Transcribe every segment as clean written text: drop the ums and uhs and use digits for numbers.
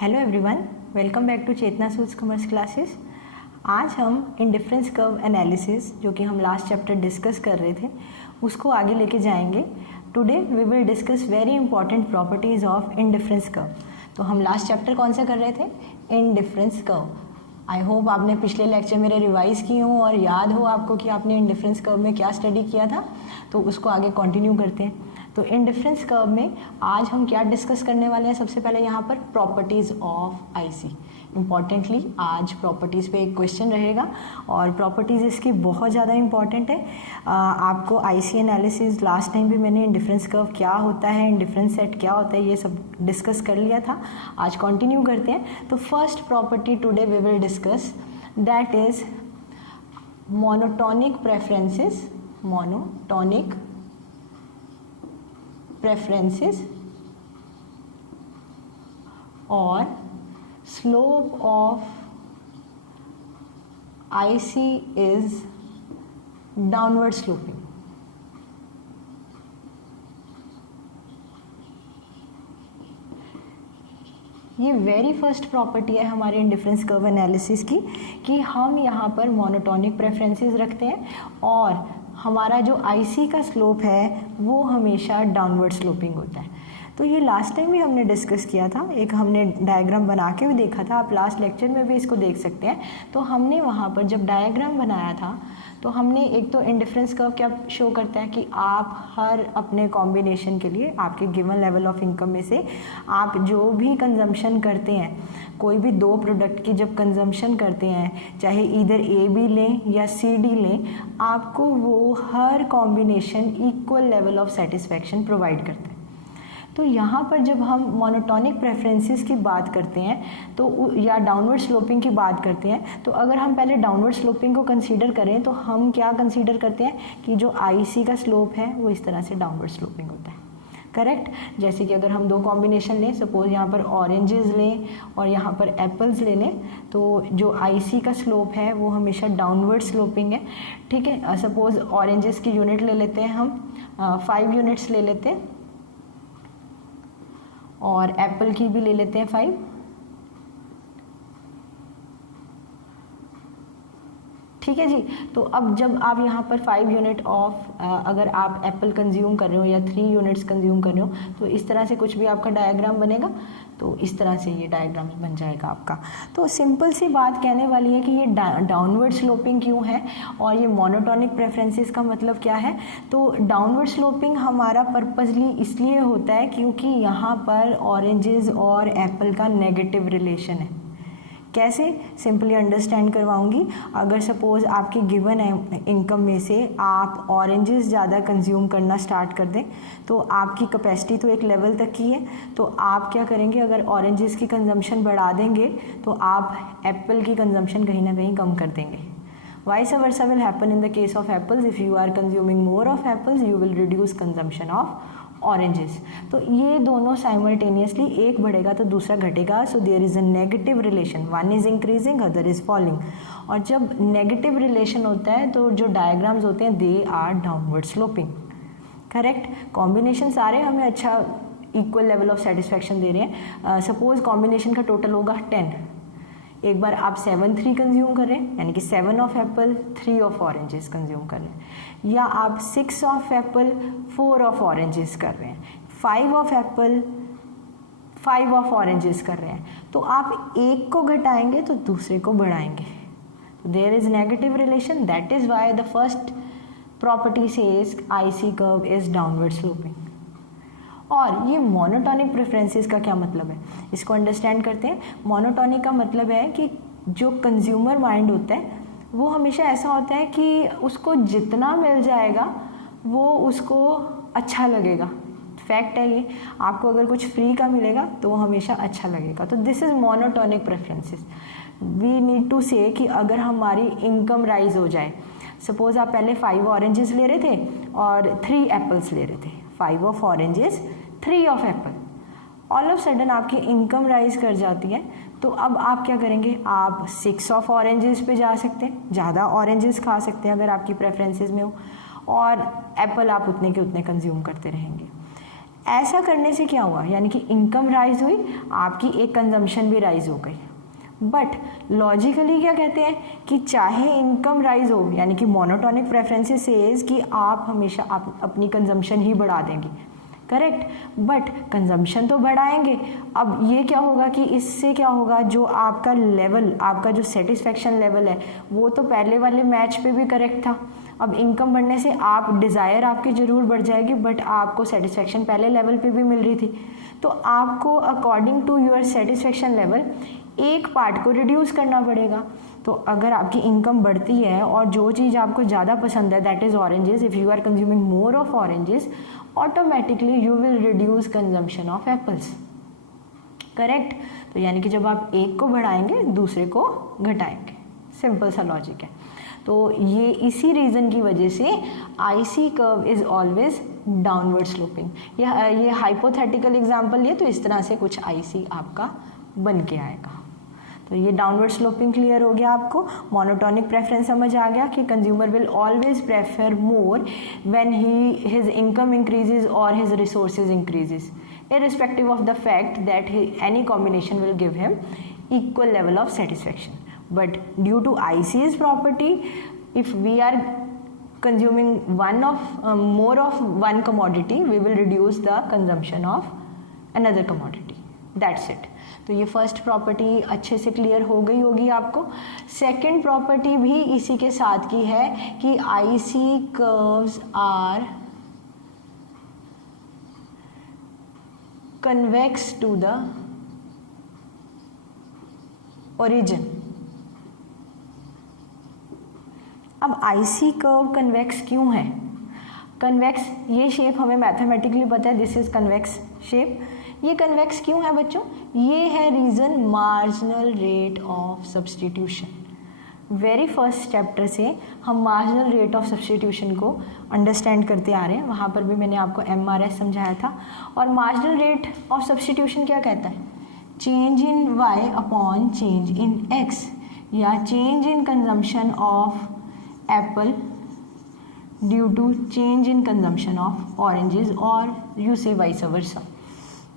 Hello everyone, welcome back to Chetna suits commerce classes. आज हम indifference curve analysis जो कि हम लास्ट चैप्टर डिस्कस कर रहे थे उसको आगे लेके जाएंगे। Today we will discuss very important properties of indifference curve. तो हम लास्ट चैप्टर कौन सा कर रहे थे? Indifference curve. आई होप आपने पिछले लेक्चर मेरे रिवाइज किए हों और याद हो आपको कि आपने इंडिफरेंस कर्व में क्या स्टडी किया था, तो उसको आगे कंटिन्यू करते हैं। तो इंडिफरेंस कर्व में आज हम क्या डिस्कस करने वाले हैं? सबसे पहले यहाँ पर प्रॉपर्टीज़ ऑफ आईसी। इम्पॉर्टेंटली आज प्रॉपर्टीज़ पे एक क्वेश्चन रहेगा और प्रॉपर्टीज़ इसकी बहुत ज़्यादा इंपॉर्टेंट है। आपको आईसी एनालिसिस लास्ट टाइम भी मैंने इंडिफरेंस कर्व क्या होता है, इंडिफरेंस सेट क्या होता है, ये सब डिस्कस कर लिया था। आज कंटिन्यू करते हैं। तो first property today we will discuss, that is monotonic preferences. Monotonic preferences or slope of IC is downward sloping. ये वेरी फर्स्ट प्रॉपर्टी है हमारे इंडिफरेंस कर्व एनालिसिस की कि हम यहाँ पर मोनोटोनिक प्रेफरेंसेस रखते हैं और हमारा जो आईसी का स्लोप है वो हमेशा डाउनवर्ड स्लोपिंग होता है। तो ये लास्ट टाइम भी हमने डिस्कस किया था, एक हमने डायग्राम बना के भी देखा था, आप लास्ट लेक्चर में भी इसको देख सकते हैं। तो हमने वहाँ पर जब डायग्राम बनाया था तो हमने एक तो इंडिफरेंस कर्व क्या शो करता है कि आप हर अपने कॉम्बिनेशन के लिए आपके गिवन लेवल ऑफ इनकम में से आप जो भी कंजम्पशन करते हैं, कोई भी दो प्रोडक्ट की जब कंजम्पशन करते हैं, चाहे इधर ए बी लें या सी डी लें, आपको वो हर combination equal level of satisfaction provide करता है। तो यहाँ पर जब हम मोनोटोनिक प्रेफरेंसेस की बात करते हैं तो या डाउनवर्ड स्लोपिंग की बात करते हैं, तो अगर हम पहले डाउनवर्ड स्लोपिंग को कंसीडर करें तो हम क्या कंसीडर करते हैं कि जो आईसी का स्लोप है वो इस तरह से डाउनवर्ड स्लोपिंग होता है। करेक्ट? जैसे कि अगर हम दो कॉम्बिनेशन लें, सपोज यहाँ पर ऑरेंजेस लें और यहाँ पर एप्पल्स ले लें, तो जो आईसी का स्लोप है वो हमेशा डाउनवर्ड स्लोपिंग है। ठीक है, सपोज ऑरेंजेस की यूनिट ले लेते हैं हम, 5 यूनिट्स ले लेते हैं और एप्पल की भी ले लेते हैं 5। ठीक है जी। तो अब जब आप यहाँ पर 5 यूनिट ऑफ अगर आप एप्पल कंज्यूम कर रहे हो या 3 यूनिट्स कंज्यूम कर रहे हो, तो इस तरह से कुछ भी आपका डायग्राम बनेगा। तो इस तरह से ये डायग्राम बन जाएगा आपका। तो सिंपल सी बात कहने वाली है कि ये डाउनवर्ड स्लोपिंग क्यों है और ये मोनोटोनिक प्रेफरेंसेस का मतलब क्या है। तो डाउनवर्ड स्लोपिंग हमारा पर्पसली इसलिए होता है क्योंकि यहाँ पर ऑरेंजेस और एप्पल का नेगेटिव रिलेशन है। कैसे? सिंपली अंडरस्टैंड करवाऊंगी। अगर सपोज आपके गिवन इनकम में से आप ऑरेंजेस ज़्यादा कंज्यूम करना स्टार्ट कर दें, तो आपकी कैपेसिटी तो एक लेवल तक की है, तो आप क्या करेंगे, अगर ऑरेंजेस की कंजम्पशन बढ़ा देंगे तो आप एप्पल की कंजम्पशन कहीं ना कहीं कम कर देंगे। Vice versa will happen in the case of apples. If you are consuming more of apples you will reduce consumption of oranges. तो ये दोनों साइमल्टेनियसली, एक बढ़ेगा तो दूसरा घटेगा। So there is a negative relation, one is increasing other is falling. और जब नेगेटिव रिलेशन होता है तो जो डायग्राम्स होते हैं they are downward sloping. Correct? Combination सारे हमें अच्छा इक्वल लेवल ऑफ सेटिस्फैक्शन दे रहे हैं। सपोज कॉम्बिनेशन का टोटल होगा 10, एक बार आप 7 3 कंज्यूम कर रहे हैं, यानी कि 7 of Apple 3 of oranges consume कर रहे हैं, या आप 6 ऑफ एप्पल 4 ऑफ ऑरेंजेस कर रहे हैं, 5 ऑफ एप्पल 5 ऑफ ऑरेंजेस कर रहे हैं, तो आप एक को घटाएंगे तो दूसरे को बढ़ाएंगे। There is negative relation, that is why the first property says IC curve is downward sloping. और ये मोनोटोनिक प्रेफरेंसेस का क्या मतलब है, इसको अंडरस्टैंड करते हैं। मोनोटोनिक का मतलब है कि जो कंज्यूमर माइंड होता है वो हमेशा ऐसा होता है कि उसको जितना मिल जाएगा वो उसको अच्छा लगेगा। फैक्ट है ये, आपको अगर कुछ फ्री का मिलेगा तो वो हमेशा अच्छा लगेगा। तो this is monotonic preferences. We need to say कि अगर हमारी इनकम राइज हो जाए, सपोज आप पहले 5 ऑरेंजेस ले रहे थे और 3 एप्पल्स ले रहे थे, 5 of oranges 3 of Apple, all of sudden आपकी इनकम राइज कर जाती है। तो अब आप क्या करेंगे, आप 6 ऑफ ऑरेंजेस पे जा सकते हैं, ज़्यादा ऑरेंजेस खा सकते हैं अगर आपकी प्रेफरेंसेस में हो, और एप्पल आप उतने के उतने कंज्यूम करते रहेंगे। ऐसा करने से क्या हुआ, यानी कि इनकम राइज हुई, आपकी एक कंजम्पशन भी राइज हो गई। बट लॉजिकली क्या कहते हैं कि चाहे इनकम राइज हो, यानी कि मोनोटोनिक प्रेफरेंसेस सेज कि आप हमेशा आप अपनी कंजम्पशन ही बढ़ा देंगे, करेक्ट, बट कंजम्पशन तो बढ़ाएंगे। अब ये क्या होगा कि इससे क्या होगा, जो आपका लेवल, आपका जो सेटिस्फेक्शन लेवल है वो तो पहले वाले मैच पे भी करेक्ट था। अब इनकम बढ़ने से आप डिज़ायर आपकी ज़रूर बढ़ जाएगी, बट आपको सेटिस्फेक्शन पहले लेवल पे भी मिल रही थी। तो आपको according to your satisfaction level एक पार्ट को रिड्यूस करना पड़ेगा। तो अगर आपकी इनकम बढ़ती है और जो चीज़ आपको ज़्यादा पसंद है, that is oranges, if you are consuming more of oranges, automatically you will reduce consumption of apples, correct. तो यानी कि जब आप एक को बढ़ाएंगे दूसरे को घटाएंगे, सिंपल सा लॉजिक है। तो ये इसी रीज़न की वजह से IC curve is always downward sloping. ये हाइपोथेटिकल एग्जांपल लिए, तो इस तरह से कुछ आईसी आपका बन के आएगा। तो ये डाउनवर्ड स्लोपिंग क्लियर हो गया आपको। मोनोटोनिक प्रेफरेंस समझ आ गया कि consumer will always prefer more when his income increases और his resources increases, irrespective of the fact that any combination will give him equal level of satisfaction. But due to IC's property, if we are consuming more of one commodity, we will reduce the consumption of another commodity. That's it. तो ये first property अच्छे से clear हो गई होगी आपको। Second property भी इसी के साथ की है कि IC curves are convex to the origin। अब आईसी कर्व कन्वेक्स क्यों है? कन्वेक्स, ये शेप हमें मैथमेटिकली पता है, दिस इज कन्वेक्स शेप। ये कन्वेक्स क्यों है बच्चों? ये है reason marginal rate of substitution. Very first chapter से हम मार्जिनल रेट ऑफ सब्सटीट्यूशन को अंडरस्टैंड करते आ रहे हैं, वहाँ पर भी मैंने आपको MRS समझाया था। और मार्जिनल रेट ऑफ सब्सटीट्यूशन क्या कहता है? Change in y upon change in x, या change in consumption of apple due to change in consumption of oranges, और यू से वाइस वर्सा।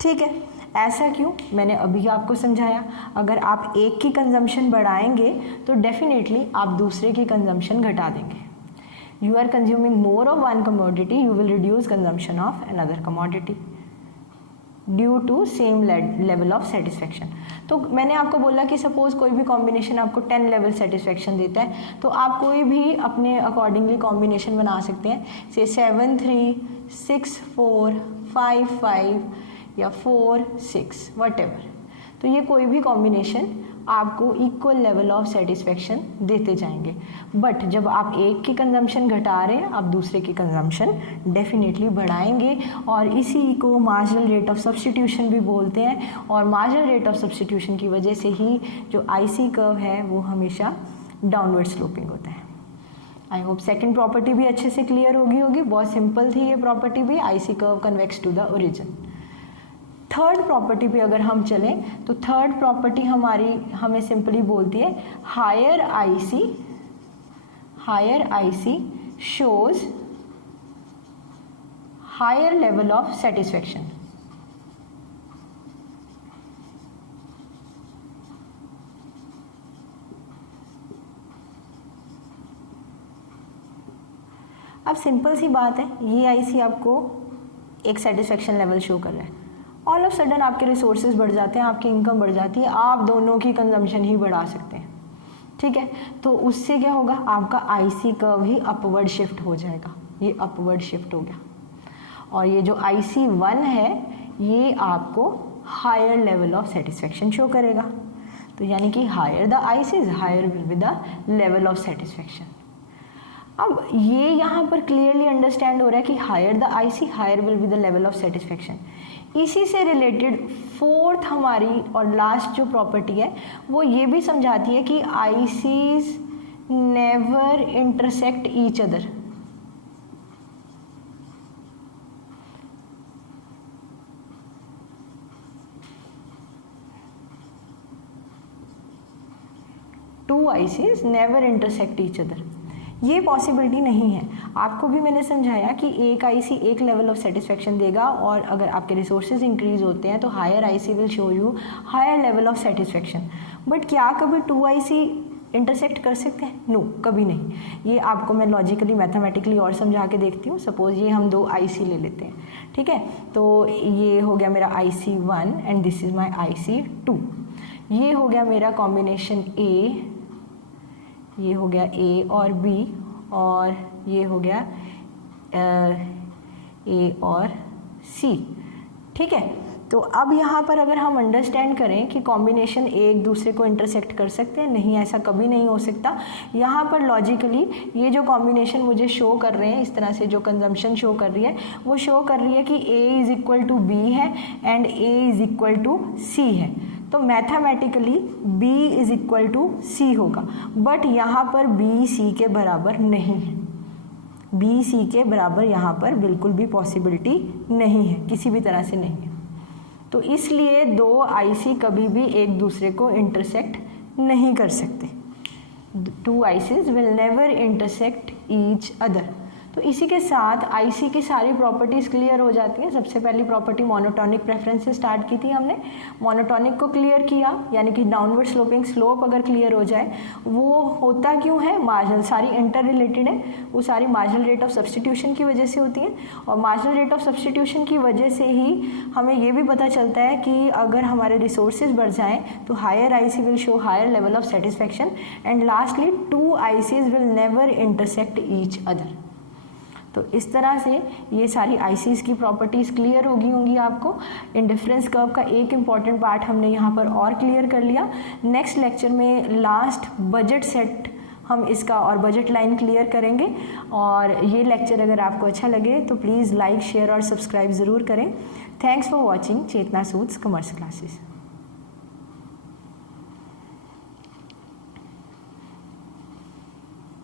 ठीक है, ऐसा क्यों? मैंने अभी आपको समझाया। अगर आप एक की कंजम्पशन बढ़ाएंगे तो डेफिनेटली आप दूसरे की कंजम्पशन घटा देंगे। You are consuming more of one commodity, you will reduce consumption of another commodity due to same level of satisfaction. तो मैंने आपको बोला कि सपोज कोई भी कॉम्बिनेशन आपको 10 लेवल सेटिस्फेक्शन देता है, तो आप कोई भी अपने अकॉर्डिंगली कॉम्बिनेशन बना सकते हैं, से 7 3 6 4 5 5 या 4 6 वट-एवर। तो ये कोई भी कॉम्बिनेशन आपको इक्वल लेवल ऑफ सेटिस्फेक्शन देते जाएंगे। बट जब आप एक की कंजम्पशन घटा रहे हैं, आप दूसरे की कंजम्पशन डेफिनेटली बढ़ाएंगे, और इसी को मार्जिनल रेट ऑफ सब्सटीट्यूशन भी बोलते हैं। और मार्जिनल रेट ऑफ सब्सटीट्यूशन की वजह से ही जो आईसी कर्व है वो हमेशा डाउनवर्ड स्लोपिंग होता है। आई होप सेकेंड प्रॉपर्टी भी अच्छे से क्लियर होगी। बहुत सिंपल थी ये प्रॉपर्टी भी, IC curve convex to the origin. Third property पे अगर हम चलें तो थर्ड प्रॉपर्टी हमें सिंपली बोलती है higher IC shows higher level of satisfaction. अब सिंपल सी बात है, ये आईसी आपको एक सेटिस्फेक्शन लेवल शो कर रहा है। ऑल ऑफ सडन आपके रिसोर्सेज बढ़ जाते हैं, आपकी इनकम बढ़ जाती है, आप दोनों की कंजम्पशन ही बढ़ा सकते हैं। ठीक है, तो उससे क्या होगा, आपका आईसी कर्व ही अपवर्ड शिफ्ट हो जाएगा। ये अपवर्ड शिफ्ट हो गया, और ये जो IC1 है ये आपको higher level of satisfaction show करेगा। तो यानी कि higher the ICs higher will be the level of satisfaction. अब ये यहाँ पर क्लियरली अंडरस्टैंड हो रहा है कि higher the IC higher will be the level of satisfaction. इसी से रिलेटेड फोर्थ हमारी और लास्ट जो प्रॉपर्टी है वो ये भी समझाती है कि ICs never intersect each other. Two ICs never intersect each other, ये पॉसिबिलिटी नहीं है। आपको भी मैंने समझाया कि एक आईसी एक लेवल ऑफ सेटिस्फेक्शन देगा, और अगर आपके रिसोर्सेज इंक्रीज होते हैं तो higher IC will show you higher level of satisfaction. But क्या कभी 2 आईसी इंटरसेक्ट कर सकते हैं? नो, कभी नहीं। ये आपको मैं लॉजिकली मैथमेटिकली और समझा के देखती हूँ। सपोज ये हम 2 आईसी ले लेते हैं, ठीक है, तो ये हो गया मेरा IC1 and this is my IC2। ये हो गया मेरा कॉम्बिनेशन A, ये हो गया A और B, और ये हो गया A और C, ठीक है। तो अब यहाँ पर अगर हम अंडरस्टैंड करें कि कॉम्बिनेशन एक दूसरे को इंटरसेक्ट कर सकते हैं, नहीं, ऐसा कभी नहीं हो सकता। यहाँ पर लॉजिकली ये जो कॉम्बिनेशन मुझे शो कर रहे हैं, इस तरह से जो कंजम्पशन शो कर रही है, वो शो कर रही है कि A is equal to B है and A is equal to C है। तो mathematically B is equal to C होगा, बट यहाँ पर B C के बराबर नहीं है। B C के बराबर यहाँ पर बिल्कुल भी पॉसिबिलिटी नहीं है, किसी भी तरह से नहीं है। तो इसलिए 2 आईसी कभी भी एक दूसरे को इंटरसेक्ट नहीं कर सकते। 2 ICs will never intersect each other. तो इसी के साथ आईसी की सारी प्रॉपर्टीज़ क्लियर हो जाती हैं। सबसे पहली प्रॉपर्टी मोनोटोनिक प्रेफरेंस से स्टार्ट की थी हमने। मोनोटोनिक को क्लियर किया, यानी कि डाउनवर्ड स्लोपिंग स्लोप अगर क्लियर हो जाए, वो होता क्यों है? मार्जिनल, सारी इंटर रिलेटेड है, वो सारी मार्जिनल रेट ऑफ सब्सटीट्यूशन की वजह से होती है। और मार्जिनल रेट ऑफ सब्सटीट्यूशन की वजह से ही हमें ये भी पता चलता है कि अगर हमारे रिसोर्सेज बढ़ जाएँ तो higher IC will show higher level of satisfaction, and lastly 2 ICs will never intersect each other. तो इस तरह से ये सारी आईसीज की प्रॉपर्टीज़ क्लियर होंगी आपको। इंडिफरेंस कर्व का एक इम्पॉर्टेंट पार्ट हमने यहाँ पर और क्लियर कर लिया। नेक्स्ट लेक्चर में लास्ट बजट सेट हम इसका और बजट लाइन क्लियर करेंगे। और ये लेक्चर अगर आपको अच्छा लगे तो प्लीज़ लाइक, शेयर और सब्सक्राइब ज़रूर करें। Thanks for watching Chetna suits commerce classes.